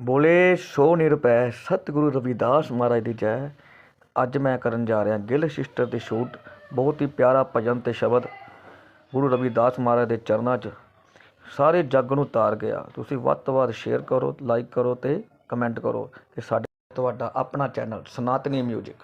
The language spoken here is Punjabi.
ਬੋਲੇ, ਸੋ ਨਿਰਪੈ ਸਤਿਗੁਰੂ ਰਵਿਦਾਸ ਮਹਾਰਾਜ ਦੀ ਜੈ। ਅੱਜ ਮੈਂ ਕਰਨ ਜਾ ਰਿਹਾ ਗਿੱਲ ਸਿਸਟਰ ਦੀ ਸ਼ੂਟ ਬਹੁਤ ਹੀ ਪਿਆਰਾ ਭਜਨ ਤੇ ਸ਼ਬਦ ਗੁਰੂ ਰਵਿਦਾਸ ਮਹਾਰਾਜ ਦੇ ਚਰਨਾਂ 'ਚ। ਸਾਰੇ ਜੱਗ ਨੂੰ ਤਾਰ ਗਿਆ। ਤੁਸੀਂ ਵੱਧ ਤੋਂ ਵੱਧ ਸ਼ੇਅਰ ਕਰੋ ਲਾਈਕ ਕਰੋ ਤੇ ਕਮੈਂਟ ਕਰੋ ਕਿ ਸਾਡੇ ਤੁਹਾਡਾ ਆਪਣਾ ਚੈਨਲ ਸਨਾਤਨੀ ਮਿਊਜ਼ਿਕ